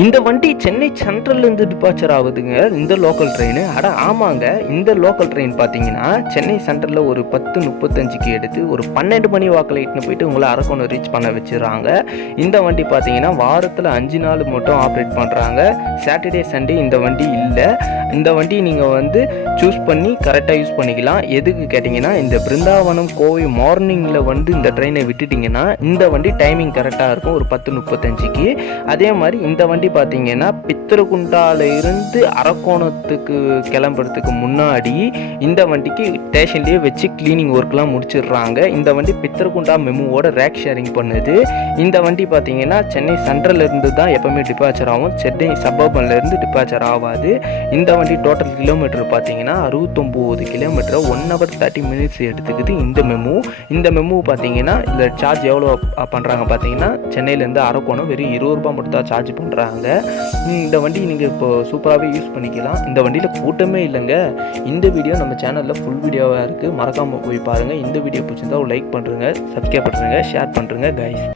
இந்த வண்டி சென்னை சென்ட்ரல்லேருந்து டிபார்ச்சர் ஆகுதுங்க இந்த லோக்கல் ட்ரெயின். ஆமாங்க, இந்த லோக்கல் ட்ரெயின் பார்த்தீங்கன்னா சென்னை சென்ட்ரலில் ஒரு 10:35க்கு எடுத்து ஒரு 12 மணி வாக்கில் இட்டுன்னு போயிட்டு உங்களை அரக்கோணம் ரீச் பண்ண வச்சுறாங்க. இந்த வண்டி பார்த்தீங்கன்னா வாரத்தில் 5 நாள் மட்டும் ஆப்ரேட் பண்ணுறாங்க. சாட்டர்டே சண்டே இந்த வண்டி இல்லை. இந்த வண்டி நீங்கள் சூஸ் பண்ணி கரெக்டாக யூஸ் பண்ணிக்கலாம். எதுக்கு கேட்டிங்கன்னா, இந்த பிருந்தாவனம் கோவை மார்னிங்கில் இந்த ட்ரெயினை விட்டுட்டிங்கன்னா இந்த வண்டி டைமிங் கரெக்டாக இருக்கும் ஒரு 10:35க்கு. அதே மாதிரி இந்த வண்டி பார்த்தீங்கன்னா பித்திரகுண்டால இருந்து அரக்கோணத்துக்கு கிளம்புறதுக்கு முன்னாடி இந்த வண்டிக்கு ஸ்டேஷன்லேயே வச்சு கிளீனிங் ஒர்க்லாம் முடிச்சிடுறாங்க. இந்த வண்டி பித்திரகுண்டா மெமுவோட ரேக் ஷேரிங் பண்ணுது. இந்த வண்டி பார்த்தீங்கன்னா சென்னை சென்ட்ரல்லேருந்து தான் எப்போவுமே டிபார்ச்சர் ஆகும், சென்னை சபர்பன்லேருந்து டிபார்ச்சர் ஆகாது. இந்த வண்டி டோட்டல் கிலோமீட்டர் பார்த்தீங்கன்னா 69 கிலோமீட்டர் 1 hour 30 minutes எடுத்துக்குது இந்த மெமு பார்த்தீங்கன்னா இதில் சார்ஜ் எவ்வளோ பண்ணுறாங்க பார்த்தீங்கன்னா சென்னையிலேருந்து அரக்கோணம் வெறும் 20 ரூபா மட்டும் தான் சார்ஜ் பண்ணுறாங்க. இந்த வண்டி நீங்கள் இப்போ சூப்பராகவே யூஸ் பண்ணிக்கலாம். இந்த வண்டியில் கூட்டமே இல்லைங்க. இந்த வீடியோ நம்ம சேனலில் ஃபுல் வீடியோவாக இருக்குது, மறக்காமல் போய் பாருங்கள். இந்த வீடியோ பிடிச்சிருந்தா ஒரு லைக் பண்ணுறேங்க, சப்ஸ்கிரைப் பண்ணுறேங்க, ஷேர் பண்ணுறேங்க கைஸ்.